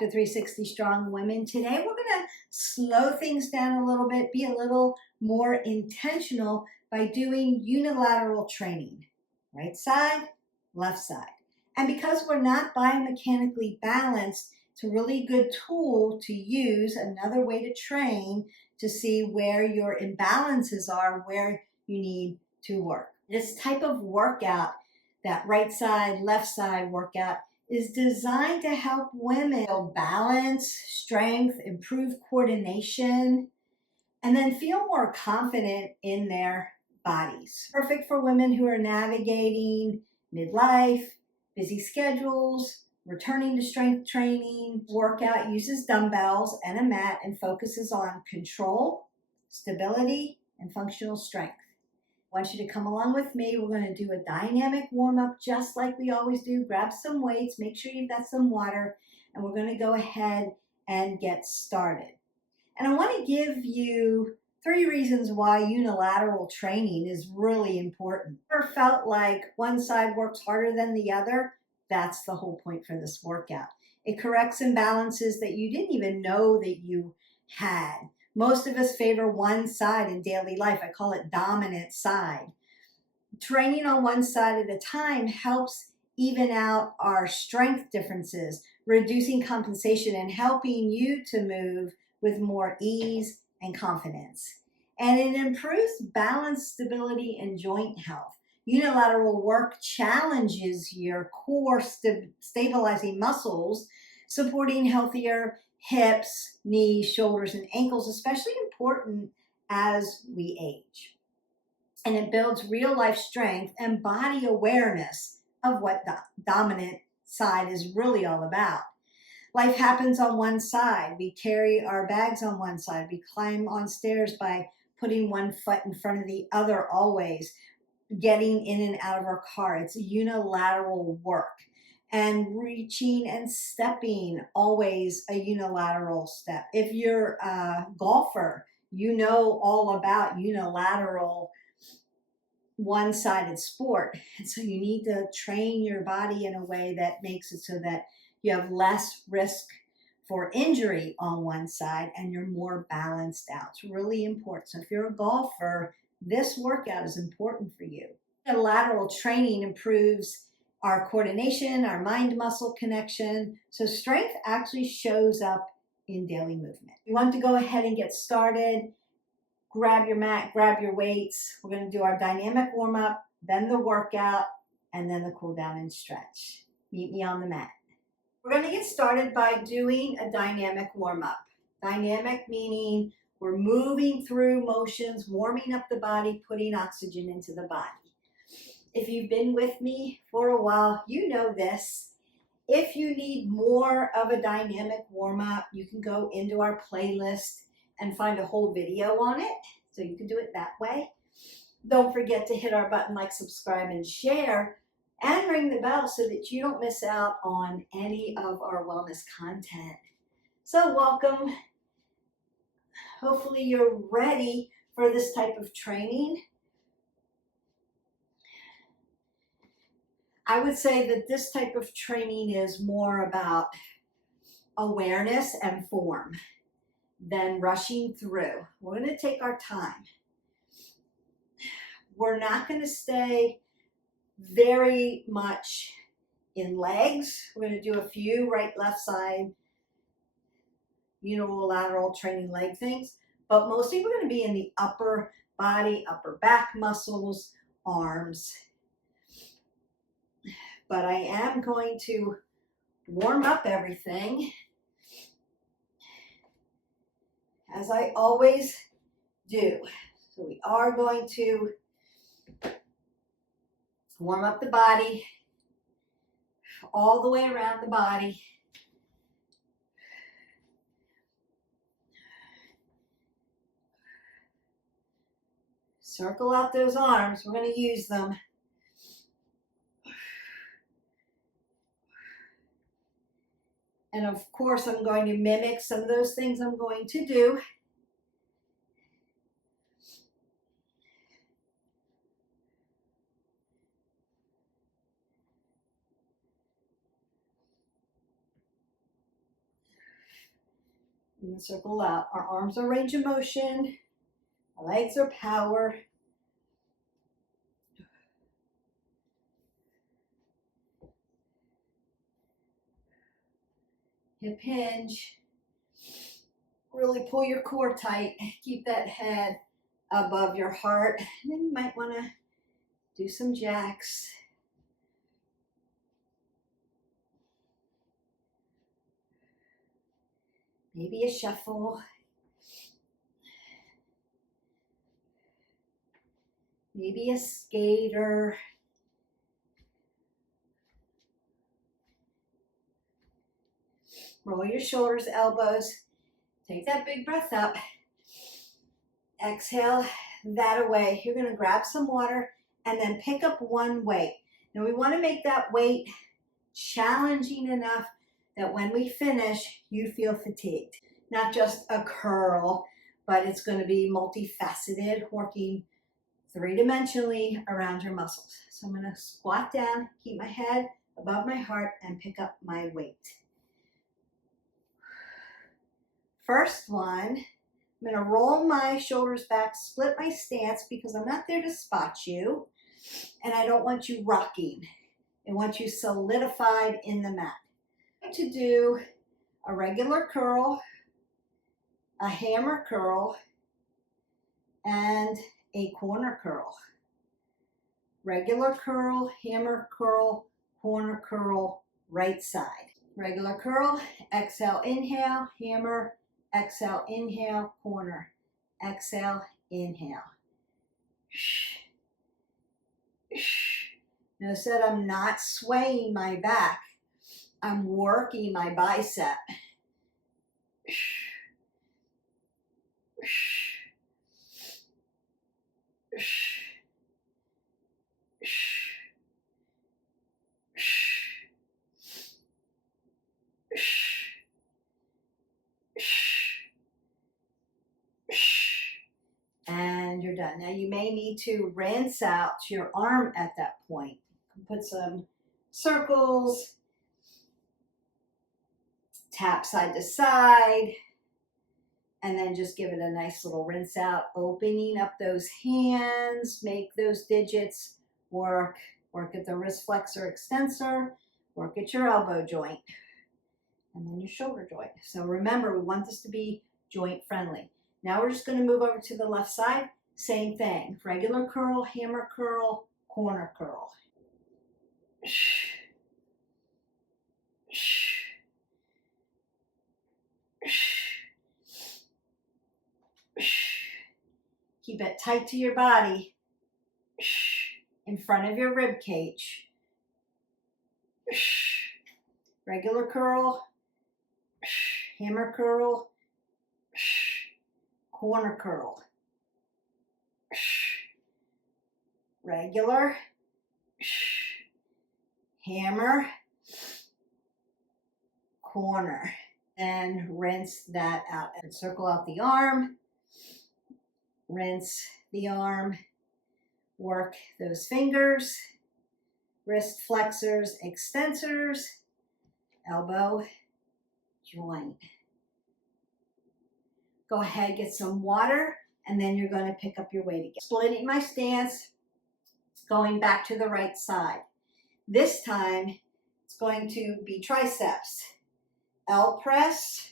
back to 360 Strong Women. Today we're going to slow things down a little bit, be a little more intentional by doing unilateral training. Right side, left side. And because we're not biomechanically balanced, it's a really good tool to use, another way to train to see where your imbalances are, where you need to work. This type of workout, that right side, left side workout, is designed to help women build balance, strength, improve coordination, and then feel more confident in their bodies. Perfect for women who are navigating midlife, busy schedules, returning to strength training. Workout uses dumbbells and a mat and focuses on control, stability, and functional strength. I want you to come along with me. We're going to do a dynamic warm-up just like we always do. Grab some weights, make sure you've got some water, and we're going to go ahead and get started. And I want to give you 3 reasons why unilateral training is really important. Ever felt like one side works harder than the other? That's the whole point for this workout. It corrects imbalances that you didn't even know that you had. Most of us favor one side in daily life. I call it dominant side. Training on one side at a time helps even out our strength differences, reducing compensation and helping you to move with more ease and confidence. And it improves balance, stability, and joint health. Unilateral work challenges your core stabilizing muscles, supporting healthier hips, knees, shoulders, and ankles, especially important as we age. And it builds real life strength and body awareness of what the dominant side is really all about. Life happens on one side. We carry our bags on one side. We climb on stairs by putting one foot in front of the other always, getting in and out of our car. It's unilateral work. And reaching and stepping, always a unilateral step. If you're a golfer, you know all about unilateral one-sided sport. And so you need to train your body in a way that makes it so that you have less risk for injury on one side and you're more balanced out. It's really important. So if you're a golfer, this workout is important for you. Unilateral training improves our coordination, our mind-muscle connection. So strength actually shows up in daily movement. You want to go ahead and get started. Grab your mat, grab your weights. We're going to do our dynamic warm-up, then the workout, and then the cool down and stretch. Meet me on the mat. We're going to get started by doing a dynamic warm-up. Dynamic meaning we're moving through motions, warming up the body, putting oxygen into the body. If you've been with me for a while, you know this. If you need more of a dynamic warm-up, you can go into our playlist and find a whole video on it. So you can do it that way. Don't forget to hit our button like, subscribe, and share, and ring the bell so that you don't miss out on any of our wellness content. So welcome. Hopefully you're ready for this type of training. I would say that this type of training is more about awareness and form than rushing through. We're going to take our time. We're not going to stay very much in legs. We're going to do a few right, left side, unilateral training leg things, but mostly we're going to be in the upper body, upper back muscles, arms. But I am going to warm up everything as I always do. So we are going to warm up the body all the way around the body. Circle out those arms. We're going to use them. And of course, I'm going to mimic some of those things I'm going to do. And then circle out. Our arms are range of motion. Our legs are power. Hip hinge. Really pull your core tight. Keep that head above your heart. And then you might want to do some jacks. Maybe a shuffle. Maybe a skater. Roll your shoulders, elbows. Take that big breath up. Exhale that away. You're going to grab some water and then pick up one weight. Now we want to make that weight challenging enough that when we finish, you feel fatigued. Not just a curl, but it's going to be multifaceted, working three-dimensionally around your muscles. So I'm going to squat down, keep my head above my heart, and pick up my weight. First one, I'm going to roll my shoulders back, split my stance because I'm not there to spot you, and I don't want you rocking. I want you solidified in the mat. To do a regular curl, a hammer curl, and a corner curl. Regular curl, hammer curl, corner curl, right side. Regular curl, exhale, inhale, hammer, exhale, inhale, corner, exhale, inhale. Notice that I'm not swaying my back. I'm working my bicep. And you're done. Now you may need to rinse out your arm at that point. Put some circles, tap side to side, and then just give it a nice little rinse out, opening up those hands, make those digits work. Work at the wrist flexor extensor, work at your elbow joint, and then your shoulder joint. So remember, we want this to be joint friendly. Now we're just going to move over to the left side. Same thing. Regular curl, hammer curl, corner curl. Keep it tight to your body, in front of your rib cage. Regular curl, hammer curl, corner curl. Regular, hammer, corner. And rinse that out. And circle out the arm, rinse the arm, work those fingers, wrist flexors, extensors, elbow joint. Go ahead, get some water, and then you're going to pick up your weight again. Splitting my stance, going back to the right side. This time, it's going to be triceps. L press,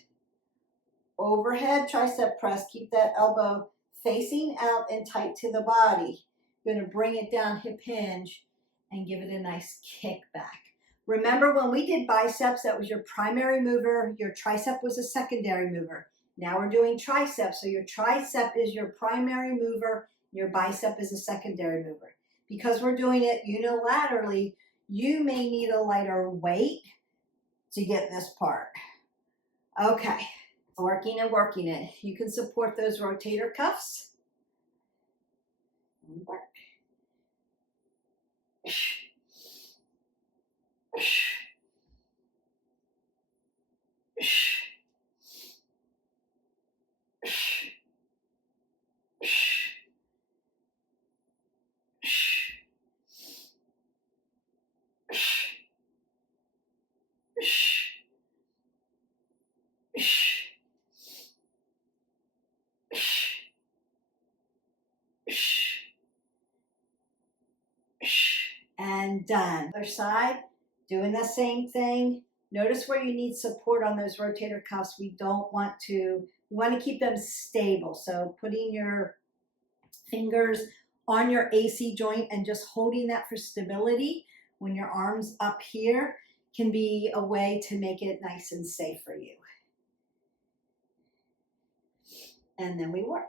overhead tricep press. Keep that elbow facing out and tight to the body. You're going to bring it down, hip hinge, and give it a nice kick back. Remember when we did biceps, that was your primary mover. Your tricep was a secondary mover. Now we're doing triceps. So your tricep is your primary mover. Your bicep is a secondary mover. Because we're doing it unilaterally, you may need a lighter weight to get this part. Okay, working and working it. You can support those rotator cuffs. Work. and done. Other side, doing the same thing. Notice where you need support on those rotator cuffs. We want to keep them stable. So putting your fingers on your AC joint and just holding that for stability when your arm's up here can be a way to make it nice and safe for you. And then we work.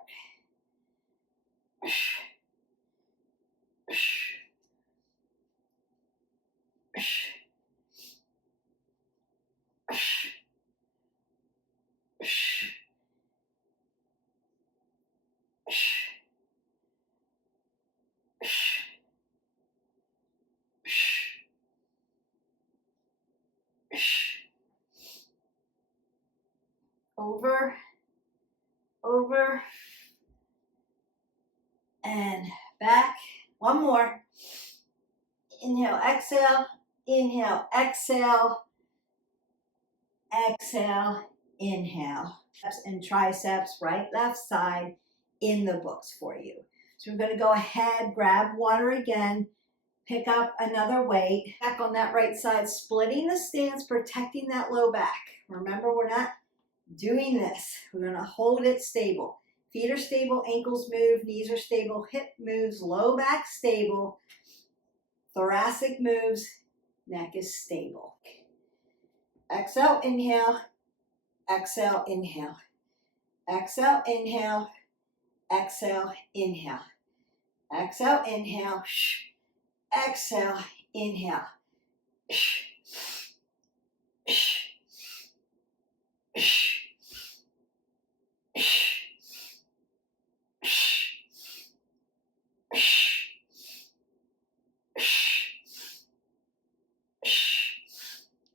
Over, over, and back. One more. Inhale, exhale, inhale, exhale, exhale, inhale. And triceps, right, left side in the books for you. So we're going to go ahead, grab water again, pick up another weight, back on that right side, splitting the stance, protecting that low back. Remember, we're not doing this. We're going to hold it stable. Feet are stable, ankles move, knees are stable, hip moves, low back stable, thoracic moves, neck is stable. Exhale, inhale, exhale, inhale. Exhale, inhale, exhale, inhale. Exhale, inhale, exhale, inhale.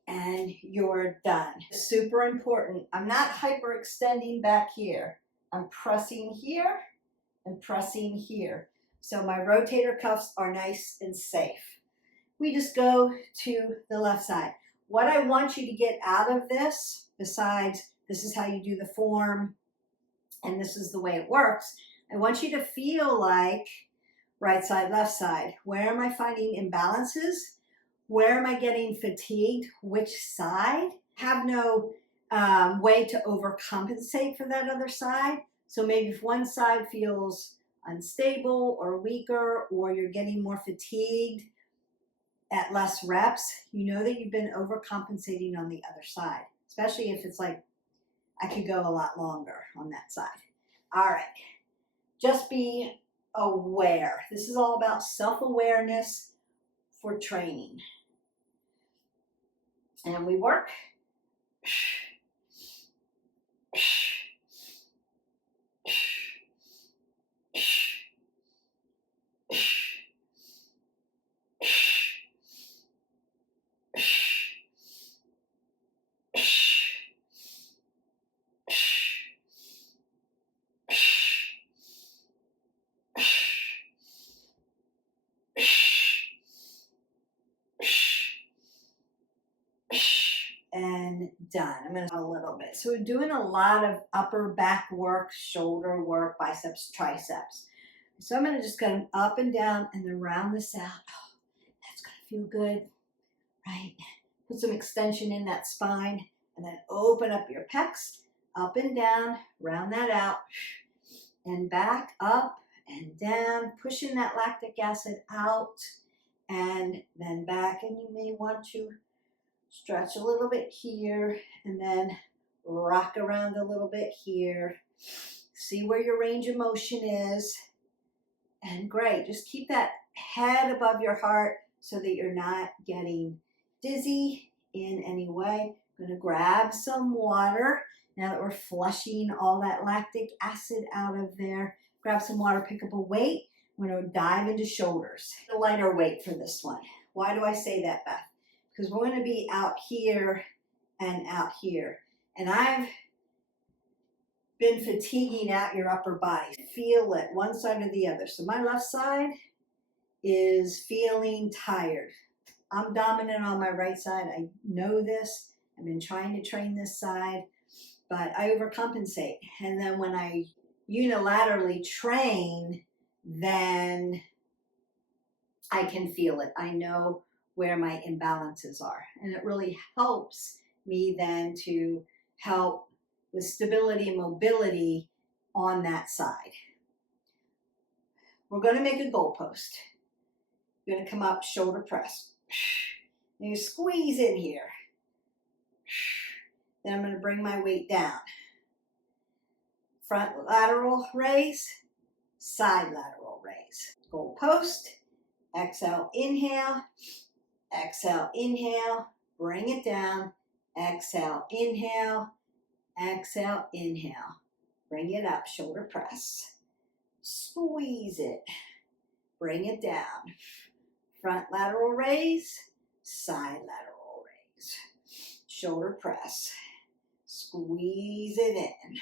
And you're done. Super important. I'm not hyperextending back here. I'm pressing here and pressing here. So my rotator cuffs are nice and safe. We just go to the left side. What I want you to get out of this, besides this is how you do the form and this is the way it works, I want you to feel like right side, left side. Where am I finding imbalances? Where am I getting fatigued? Which side? Have no way to overcompensate for that other side. So maybe if one side feels unstable or weaker, or you're getting more fatigued at less reps, you know that you've been overcompensating on the other side, especially if it's like, I could go a lot longer on that side. All right, just be aware. This is all about self-awareness for training. And we work. And done. I'm going to a little bit. So we're doing a lot of upper back work, shoulder work, biceps, triceps. So I'm going to just go up and down and then round this out. Oh, that's going to feel good, right? Put some extension in that spine and then open up your pecs, up and down, round that out, and back, up and down, pushing that lactic acid out and then back. And you may want to stretch a little bit here and then rock around a little bit here. See where your range of motion is. And great, just keep that head above your heart so that you're not getting dizzy in any way. I'm going to grab some water now that we're flushing all that lactic acid out of there. Grab some water, pick up a weight. I'm going to dive into shoulders. A lighter weight for this one. Why do I say that, Beth? Because we're going to be out here and out here. And I've been fatiguing out your upper body. Feel it, one side or the other. So my left side is feeling tired. I'm dominant on my right side. I know this. I've been trying to train this side, but I overcompensate. And then when I unilaterally train, then I can feel it. I know where my imbalances are. And it really helps me then to help with stability and mobility on that side. We're going to make a goalpost. You're going to come up, shoulder press. And you squeeze in here. Then I'm going to bring my weight down. Front lateral raise, side lateral raise. Goalpost. Exhale, inhale. Exhale, inhale. Bring it down. Exhale, inhale. Exhale, inhale. Bring it up, shoulder press. Squeeze it. Bring it down. Front lateral raise, side lateral raise. Shoulder press. Squeeze it in.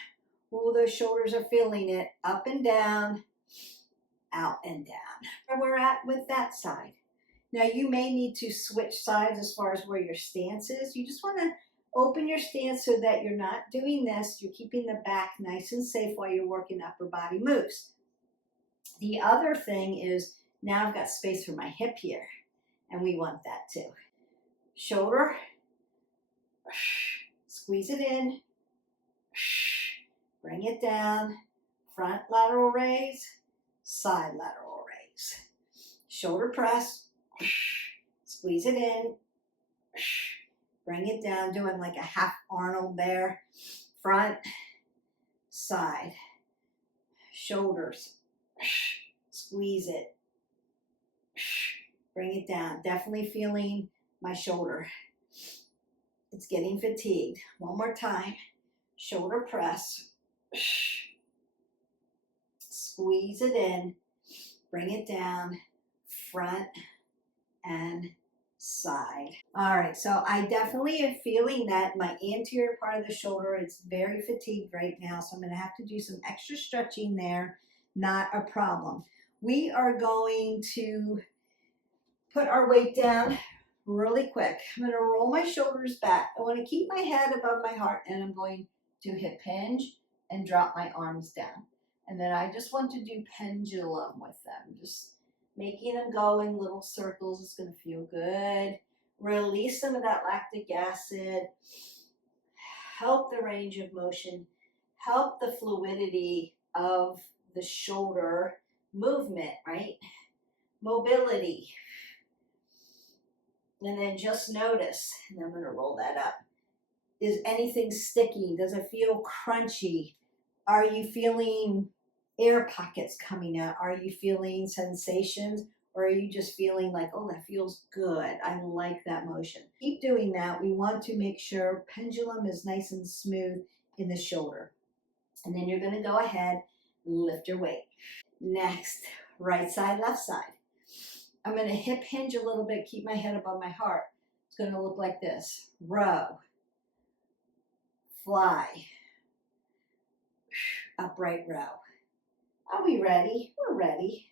Oh, those shoulders are feeling it. Up and down, out and down. Where we're at with that side. Now you may need to switch sides as far as where your stance is. You just want to open your stance so that you're not doing this. You're keeping the back nice and safe while you're working upper body moves. The other thing is now I've got space for my hip here, and we want that too. Shoulder, squeeze it in, bring it down, front lateral raise, side lateral raise. Shoulder press, squeeze it in, bring it down, doing like a half Arnold there. Front, side, shoulders, squeeze it, bring it down. Definitely feeling my shoulder. It's getting fatigued. One more time. Shoulder press, squeeze it in, bring it down, front and side. All right, so I definitely am feeling that my anterior part of the shoulder, it's very fatigued right now, so I'm going to have to do some extra stretching there. Not a problem. We are going to put our weight down really quick. I'm going to roll my shoulders back. I want to keep my head above my heart, and I'm going to hip hinge and drop my arms down. And then I just want to do pendulum with them, just making them go in little circles. It's going to feel good. Release some of that lactic acid. Help the range of motion. Help the fluidity of the shoulder movement, right? Mobility. And then just notice, and I'm going to roll that up. Is anything sticking? Does it feel crunchy? Are you feeling air pockets coming out? Are you feeling sensations? Or are you just feeling like, oh, that feels good. I like that motion. Keep doing that. We want to make sure pendulum is nice and smooth in the shoulder. And then you're going to go ahead and lift your weight. Next, right side, left side. I'm going to hip hinge a little bit, keep my head above my heart. It's going to look like this. Row, fly, upright row. Are we ready? We're ready.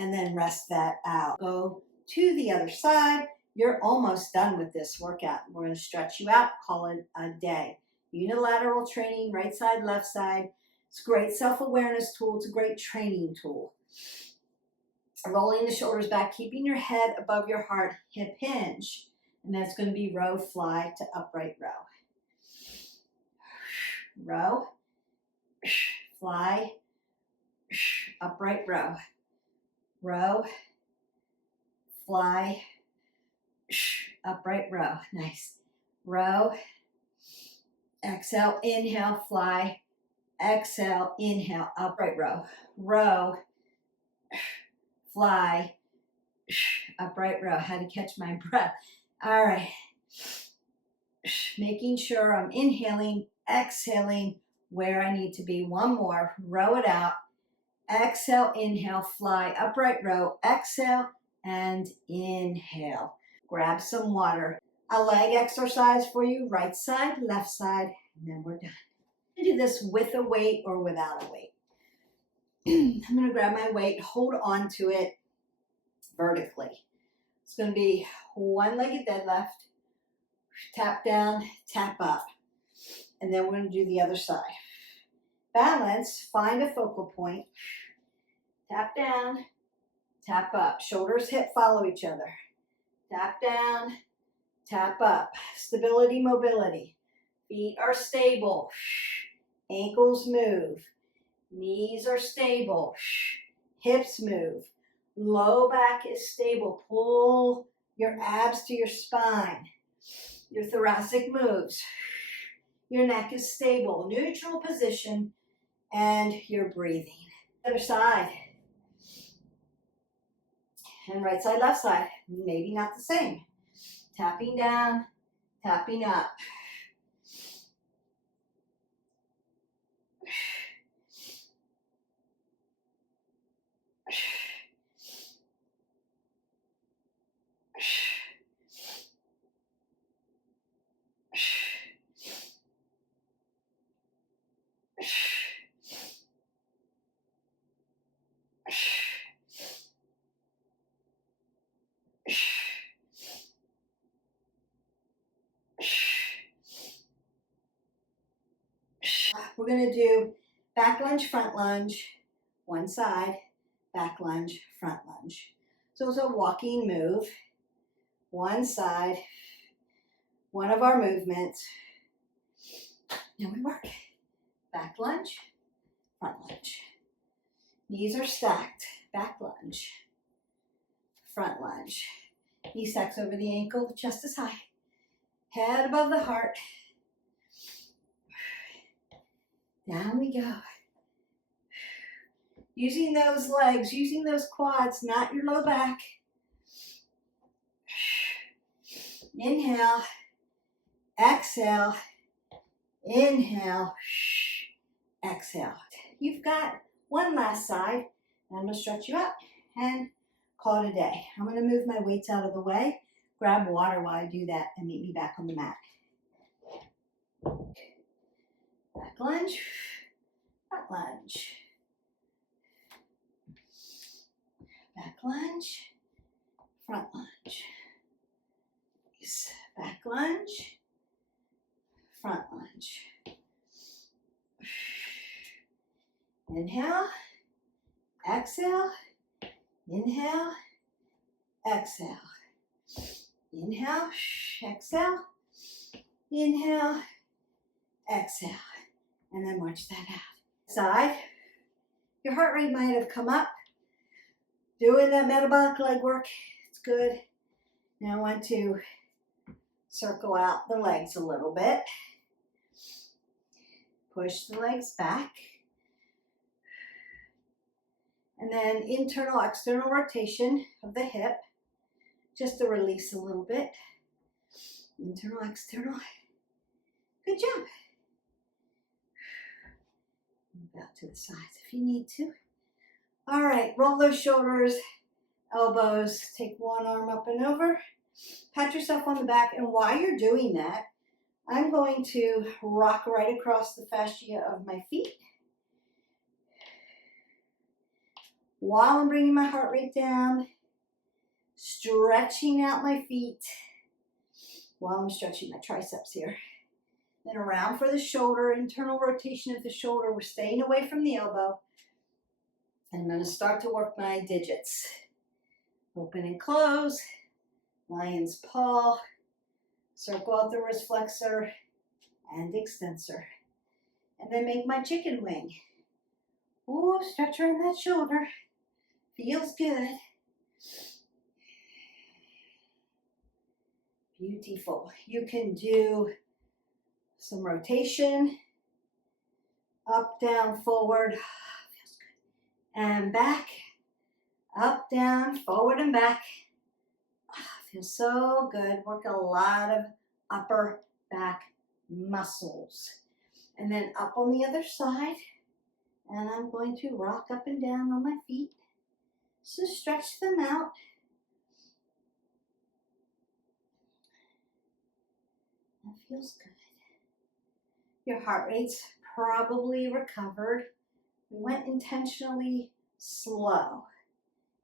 And then rest that out. Go to the other side. You're almost done with this workout. We're going to stretch you out, call it a day. Unilateral training, right side, left side. It's a great self-awareness tool. It's a great training tool. Rolling the shoulders back, keeping your head above your heart, hip hinge. And that's going to be row, fly to upright row. Row, fly, upright row. Row, fly, upright row. Nice. Row, exhale, inhale, fly, exhale, inhale, upright row. Row, fly, upright row. Had to catch my breath. All right. Making sure I'm inhaling, exhaling, where I need to be. One more, row it out. Exhale, inhale, fly, upright row. Exhale and inhale. Grab some water. A leg exercise for you, right side, left side, and then we're done. I'm gonna do this with a weight or without a weight. I'm gonna grab my weight, hold on to it vertically. It's gonna be one-legged deadlift, tap down, tap up, and then we're gonna do the other side. Balance, find a focal point, tap down, tap up, shoulders, hip follow each other, tap down, tap up, stability, mobility, feet are stable, ankles move, knees are stable, hips move, low back is stable, pull your abs to your spine, your thoracic moves, your neck is stable, neutral position, and you're breathing. Other side. And right side, left side, maybe not the same. Tapping down, tapping up. We're going to do back lunge, front lunge, one side, back lunge, front lunge. So it's a walking move, one side, one of our movements. Now we work. Back lunge, front lunge. Knees are stacked, back lunge, front lunge. Knee stacks over the ankle, chest is high. Head above the heart. Down we go. Using those legs, using those quads, not your low back. Inhale, exhale, inhale, exhale. You've got one last side, and I'm going to stretch you out and call it a day. I'm going to move my weights out of the way, grab water while I do that, and meet me back on the mat. Back lunge, front lunge. Back lunge, front lunge. Back lunge, front lunge. Inhale, exhale, inhale, exhale. Inhale, exhale, inhale, exhale. And then watch that out. Side. Your heart rate might have come up. Doing that metabolic leg work, it's good. Now I want to circle out the legs a little bit. Push the legs back. And then internal, external rotation of the hip, just to release a little bit. Internal, external. Good job. Move out to the sides if you need to. All right, roll those shoulders, elbows. Take one arm up and over. Pat yourself on the back, and while you're doing that, I'm going to rock right across the fascia of my feet. While I'm bringing my heart rate down, stretching out my feet while I'm stretching my triceps here. Then around for the shoulder, internal rotation of the shoulder. We're staying away from the elbow. And I'm going to start to work my digits. Open and close, lion's paw, circle out the wrist flexor and extensor. And then make my chicken wing. Ooh, stretch around that shoulder. Feels good. Beautiful. You can do some rotation. Up, down, forward. Feels good. And back. Up, down, forward and back. Feels so good. Work a lot of upper back muscles. And then up on the other side. And I'm going to rock up and down on my feet. So stretch them out. That feels good. Your heart rate's probably recovered. We went intentionally slow.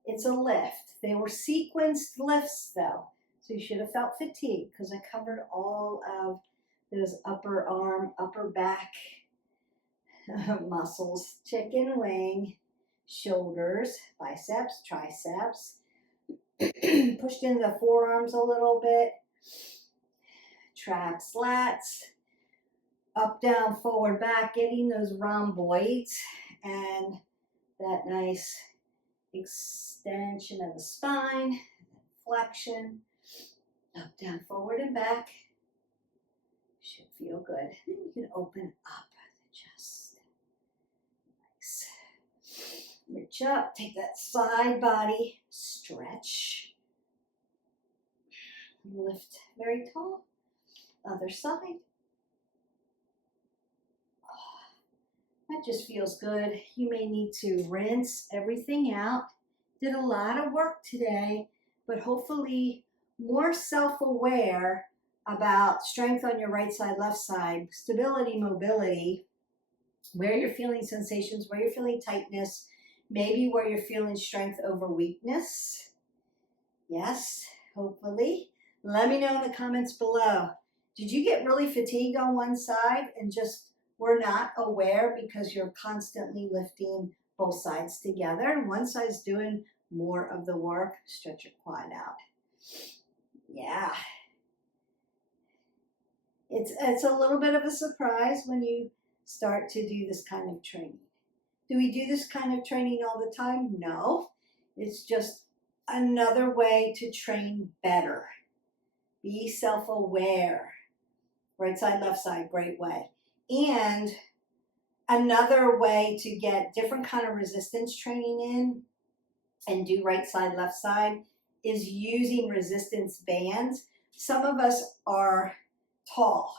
It's a lift. They were sequenced lifts though. So you should have felt fatigue because I covered all of those upper arm, upper back muscles. Chicken wing, shoulders, biceps, triceps. Pushed into the forearms a little bit. Traps, lats. Up, down, forward, back, getting those rhomboids and that nice extension of the spine, flexion, up, down, forward, and back. Should feel good. Then you can open up the chest. Nice. Reach up, take that side body, stretch. Lift very tall. Other side. That just feels good. You may need to rinse everything out. Did a lot of work today, but hopefully more self-aware about strength on your right side, left side, stability, mobility, where you're feeling sensations, where you're feeling tightness, maybe where you're feeling strength over weakness. Yes, hopefully. Let me know in the comments below. Did you get really fatigued on one side and just were not aware because you're constantly lifting both sides together and one side's doing more of the work? Stretch your quad out. Yeah. It's a little bit of a surprise when you start to do this kind of training. Do we do this kind of training all the time? No. It's just another way to train better. Be self-aware. Right side, left side, great way. And another way to get different kind of resistance training in and do right side, left side is using resistance bands. Some of us are tall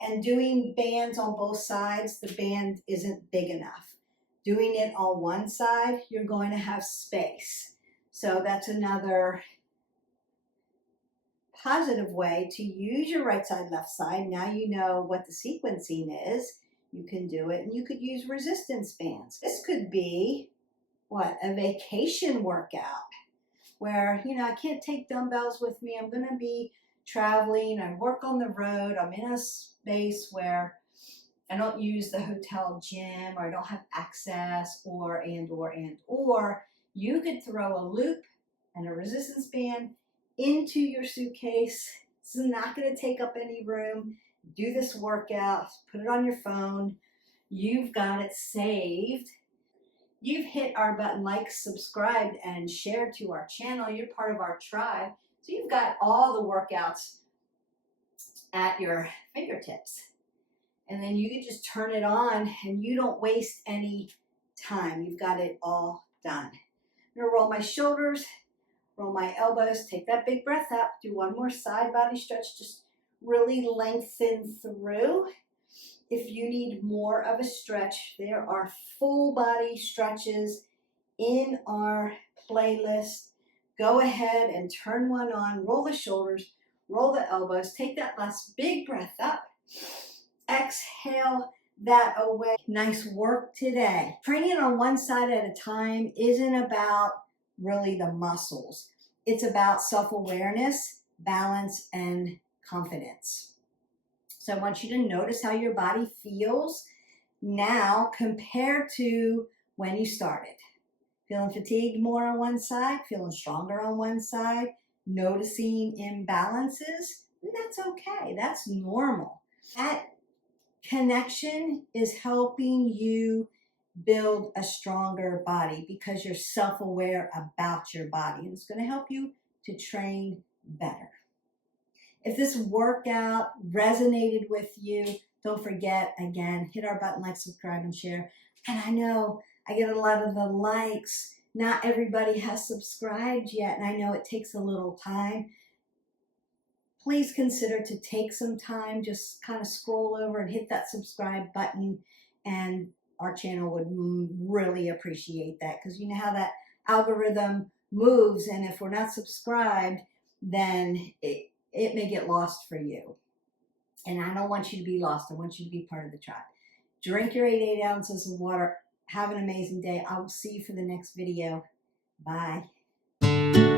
and doing bands on both sides, the band isn't big enough. Doing it on one side, you're going to have space. So that's another positive way to use your right side, left side. Now you know what the sequencing is. You can do it, and you could use resistance bands. This could be, a vacation workout where, I can't take dumbbells with me. I'm going to be traveling. I work on the road. I'm in a space where I don't use the hotel gym or I don't have access or you could throw a loop and a resistance band into your suitcase. This is not going to take up any room. Do this workout, put it on your phone. You've got it saved. You've hit our button, like, subscribed, and shared to our channel. You're part of our tribe. So you've got all the workouts at your fingertips. And then you can just turn it on and you don't waste any time. You've got it all done. I'm going to roll my shoulders, roll my elbows, take that big breath up, do one more side body stretch, just really lengthen through. If you need more of a stretch, there are full body stretches in our playlist. Go ahead and turn one on, roll the shoulders, roll the elbows, take that last big breath up, exhale that away. Nice work today. Training on one side at a time isn't about really the muscles. It's about self-awareness, balance, and confidence. So I want you to notice how your body feels now compared to when you started. Feeling fatigued more on one side, feeling stronger on one side, noticing imbalances, and that's okay. That's normal. That connection is helping you build a stronger body because you're self-aware about your body, and it's going to help you to train better. If this workout resonated with you, don't forget, again, hit our button, like, subscribe, and share. And I know I get a lot of the likes. Not everybody has subscribed yet, and I know it takes a little time. please consider to take some time, just kind of scroll over and hit that subscribe button, and our channel would really appreciate that, because you know how that algorithm moves, and if we're not subscribed, then it may get lost for you. And I don't want you to be lost. I want you to be part of the tribe. Drink your 8 ounces of water. Have an amazing day. I will see you for the next video. Bye.